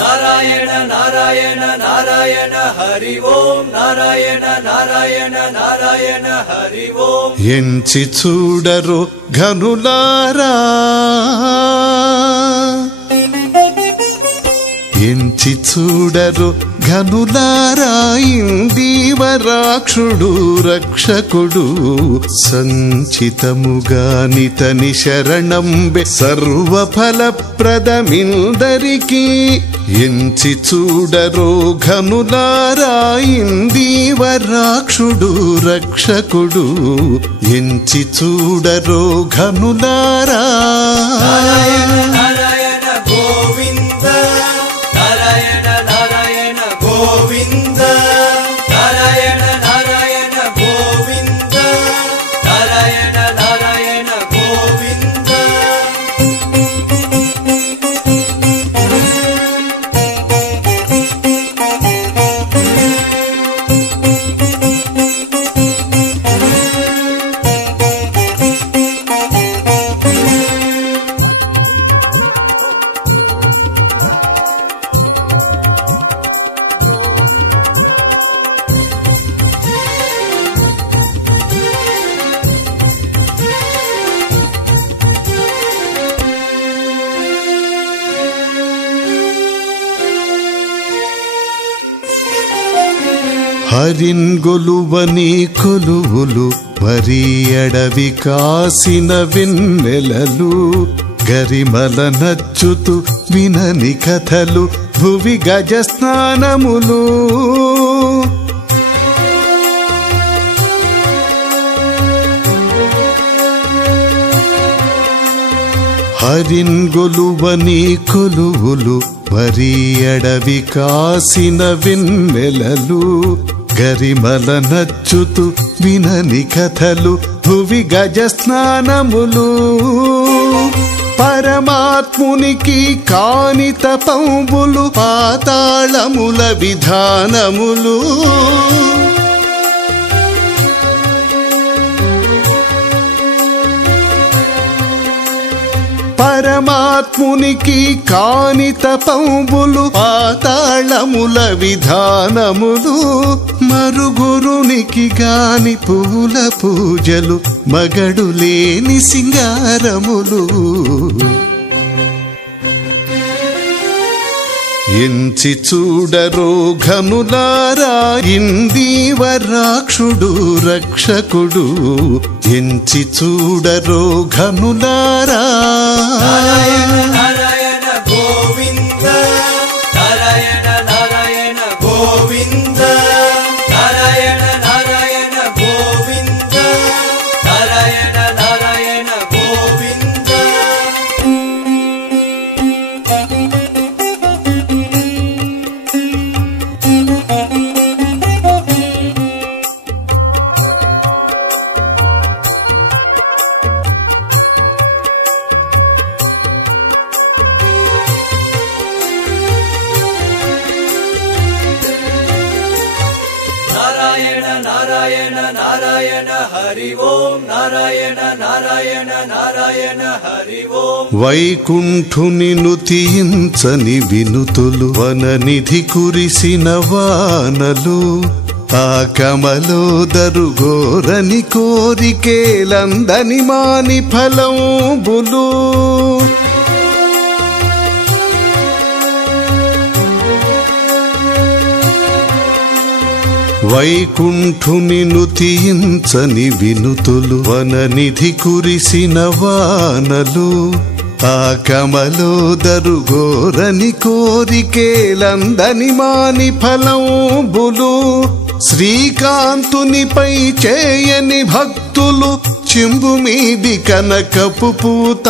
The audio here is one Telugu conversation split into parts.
నారాయణ నారాయణ నారాయణ హరి ఓం నారాయణ నారాయణ నారాయణ హరి ఓం. ఎంచి చూడరు ఘనులారా, ఎంచి చూడరు ఘనులారా, ఇందీవరాక్షుడు రక్షకుడు సంచితముగా నితని శరణంబె సర్వఫలప్రదమిందరికి. ఎంచి చూడరు ఘనులారా, ఇందీవరాక్షుడు రక్షకుడు ఎంచి చూడరు ఘనులారా. నారాయణ నారాయణ గోవింద నారాయణ నారాయణ గోవింద నారాయణ నారాయణ గోవింద నారాయణ నారాయణ గోవింద. హరిన్గొలువని కొలువులు వరి అడవి కాసిన వెన్నెలలు గరిమల నచ్చుతూ వినని కథలు భువి గజ స్నానములు. హరిన్గొలువని కొలువులు వరి అడవి కాసిన వెన్నెలలు గరిమల నచ్చుతూ వినని కథలు భువి గజ స్నానములు. పరమాత్మునికి కాని తపంబులు పాతాళముల విధానములు. పరమాత్మునికి కాని తపంబులు పాతాళముల విధానములు. మరుగురునికి గాని పూల పూజలు మగడు లేని సింగారములు. ఎంచి చూడరు ఘనులారా, ఇందీవరాక్షుడు రక్షకుడు ఎంచి చూడరు ఘనులారా. నారాయణ నారాయణ గోవింద నారాయణ నారాయణ గోవింద నారాయణ నారాయణ గోవింద నారాయణ నారాయణ గోవింద. నారాయణ నారాయణ నారాయణ హరి ఓం నారాయణ నారాయణ నారాయణ హరి ఓం. వైకుంఠుని నుతించని వినుతులు వననిధి కురిసిన వానలు ఆ కమలోదరు గోరని కోరికేలందని మాని ఫలంబులు. వైకుంఠుని నుతించని వినుతులు వననిధి కురిసిన వానలు ఆ కమలోదరు గోరని కోరికేలందని మాని ఫలంబులు. శ్రీకాంతునిపై చేయని భక్తులు చెంబు మీది కనకపు పూత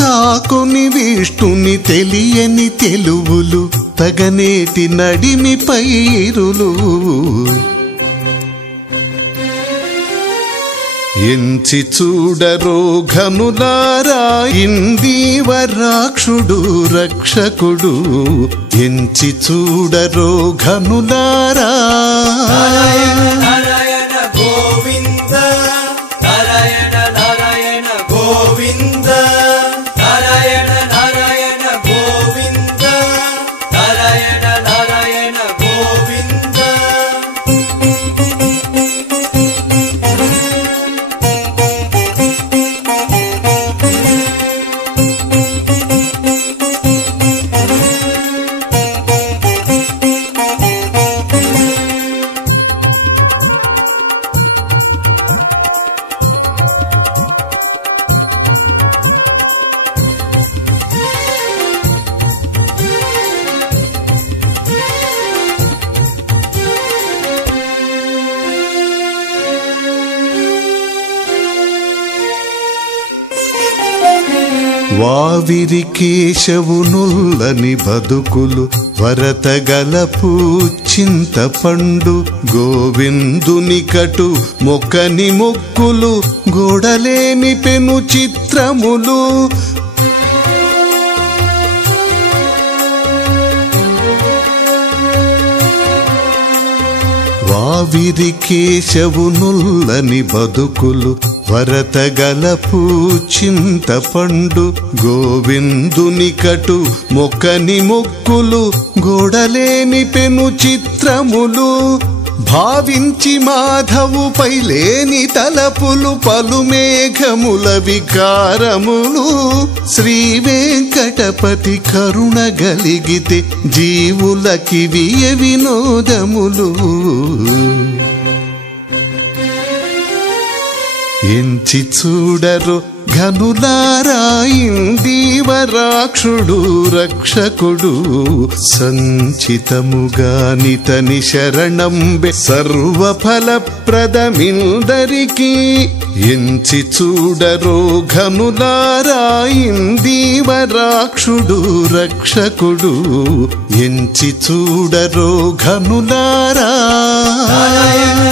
తాకుని విష్ణుని తెలియని తెలువులు తగనేటి నడిమి పైరులు. ఎంచి చూడరో ఘనులారా ఇందీవరాక్షుడు రక్షకుడు ఎంచి చూడరో ఘనులారా నారాయణ నారాయణ గోవింద నారాయణ నారాయణ గోవింద నారాయణ నారాయణ గోవింద నారాయణ నారాయణ గోవింద వావిరి కేశవునుల్లని బతుకులు వరతగలపు చింతపండు గోవిందుని కటు మొక్కని మొక్కులు గోడలేని పెను చిత్రములు వావిరి కేశవునుల్లని బతుకులు వరతగలపు చింతపండు గోవిందుని కటు మొక్కని మొక్కులు గోడలేని పెను చిత్రములు భావించి మాధవుపై లేని తలపులు పలు మేఘముల వికారములు శ్రీ వెంకటపతి కరుణ గలిగితే జీవులకి వియ వినోదములు ఎంచి చూడరు ఘనులారా ఇందీవరాక్షుడు రక్షకుడు సంచితముగా నితని శరణంబె సర్వఫలప్రదమిందరికి ఎంచి చూడరు ఘనులారా ఇందీవరాక్షుడు రక్షకుడు ఎంచి చూడరు ఘనులారా నారాయణ